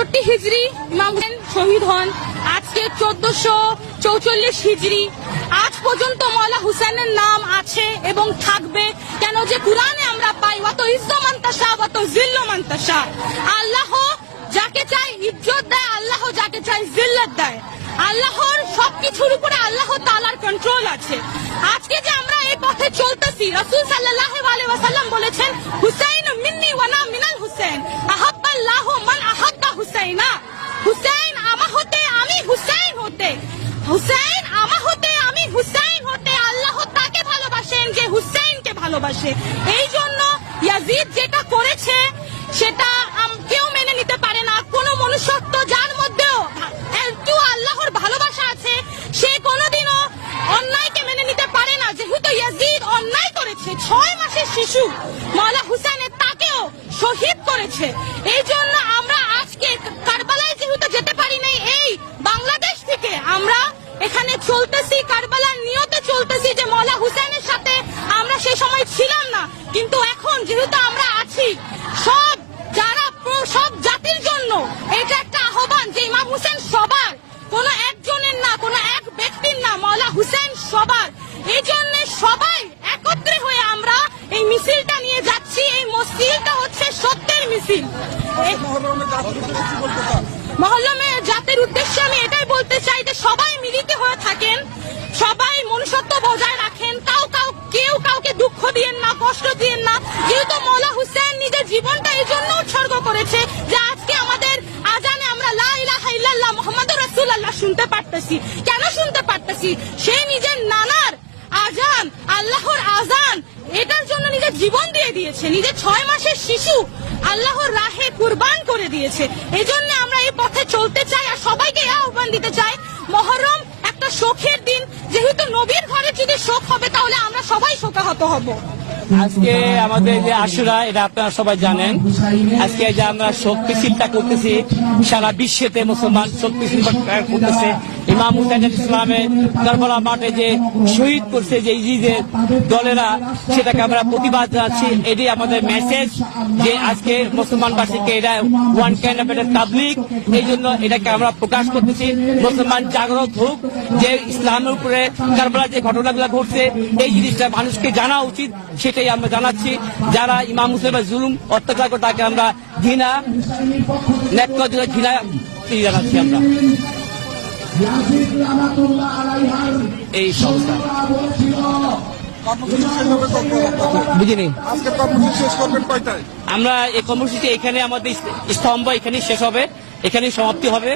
একষট্টি হিজড়ি ইমাম হুসেন শহীদ হন। আজকে চোদ্দশো চৌচল্লিশ হিজড়ি। আজ পর্যন্ত মৌলা হুসেনের নাম আছে এবং থাকবে। কেন যে কুরআনে আমরা পাই অত ইজ্জ মান্তাসা অত জিল্ল মান্তাসা আল্লাহ যাকে চাই ইজ্জত দেয়, আল্লাহ যাকে চাই জিল্লত দেয়। আল্লাহর সবকিছুর উপরে আল্লাহ তালার কন্ট্রোল আছে। আজকে যে আমরা এই পথে চলতেছি, রসুল সাল্লাহ বলেছেন, হুসাইন মিন্নি ওয়ানা মিনাল হুসেন আহাব্বা হুসাইনা হুসাইন আমা হতে আমি হুসাইন হতে। হুসাইন আমা হতে আমি হুসাইন হতে। আল্লাহ তাকে ভালোবাসেন যে হুসাইনকে ভালোবাসে। এই জন্য ইয়াজিদ যেটা করেছে, সেটা কেউ মেনে নিতে পারে না। কোনো মনুষ্যত্ব যার মধ্যেও একটু আল্লাহর ভালোবাসা আছে, সে কোনোদিনও অন্যায়কে মেনে নিতে পারে না। যেহেতু ইয়াজিদ অন্যায় করেছে, ছয় মাসের শিশু, মাওলা হুসেনের তাকেও শহীদ করেছে। এই জন্য আমরা আজকে কারবালায় যেহেতু যেতে পারি নাই এই বাংলাদেশ থেকে আমরা এখানে চলতেছি, কারবালার নিয়তে চলতেছি যে মৌলা হুসেনের সাথে আমরা সেই সময় ছিলাম না। কিন্তু এখন যেহেতু আমরা আছি, সব যারা সব জাতির জন্য এটা একটা আহ্বান যে ইমাম হুসেন সবার, কোন একজনের না, কোন এক ব্যক্তির না মৌলা হুসেন সবার। এই জন্য সবাই একত্রে হয়ে আমরা এই মিছিলটা নিয়ে যাচ্ছি, এই মিছিলটা হচ্ছে সত্যের মিছিল। সবাই মিলিত হয়ে থাকেন, সবাই মনুষ্যত্ব বজায় রাখেন, কাউ কাউ কেউ কাউকে দুঃখ দিয়েন না, কষ্ট দিয়েন না। যেহেতু মৌলা হুসেন নিজের জীবনটা এই জন্য উৎসর্গ করেছে যে আজকে আমাদের আজানে আমরা লা ইলাহা ইল্লাল্লাহ মুহাম্মাদুর রাসূলুল্লাহ শুনতে পারতেছি। কেন শুনতে পারতেছি? সে নিজের নানার আজান, আল্লাহর আজান, এটার জন্য নিজের জীবন দিয়ে দিয়েছে। নিজের ছয় মাসের শিশু আল্লাহর রাহে কুরবান করে দিয়েছে। এই জন্য আমরা এই পথে চলতে চাই আর সবাইকে আহ্বান দিতে চাই মহরম একটা শোকের দিন। যেহেতু নবীর ঘরে যদি শোক হবে, তাহলে আমরা সবাই শোকাহত হব। আজকে আমাদের যে আশুরা, এটা আপনারা সবাই জানেন। আজকে যে আমরা শোক মিছিলটা করতেছি, সারা বিশ্বেতে মুসলমান শোক মিছিল করতেছে। ইমাম হুসাইন ইসলামের কারবালা মাঠে যে শহীদ করছে যে ইজিদের দলেরা, সেটাকে আমরা প্রতিবাদ জানাচ্ছি। এটি আমাদের মেসেজ যে আজকে মুসলমানবাসীকে এটা ওয়ান কাইন্ড অফ এটা তাবলিক এই জন্য এটাকে আমরা প্রকাশ করতেছি। মুসলমান জাগ্রত হোক যে ইসলামের উপরে কারবালা যে ঘটনাগুলো ঘটছে, এই জিনিসটা মানুষকে জানা উচিত, সেটাই আমরা জানাচ্ছি। যারা ইমাম মুসলিমের জুলুম অত্যাচার করে, তাকে আমরা ঘৃণা নেক ঘৃণা জানাচ্ছি আমরা। এই সংস্থা? বুঝিনি? আমরা এই কর্মসূচি এখানে আমাদের স্তম্ভ এখানে শেষ হবে এখানে সমাপ্তি হবে।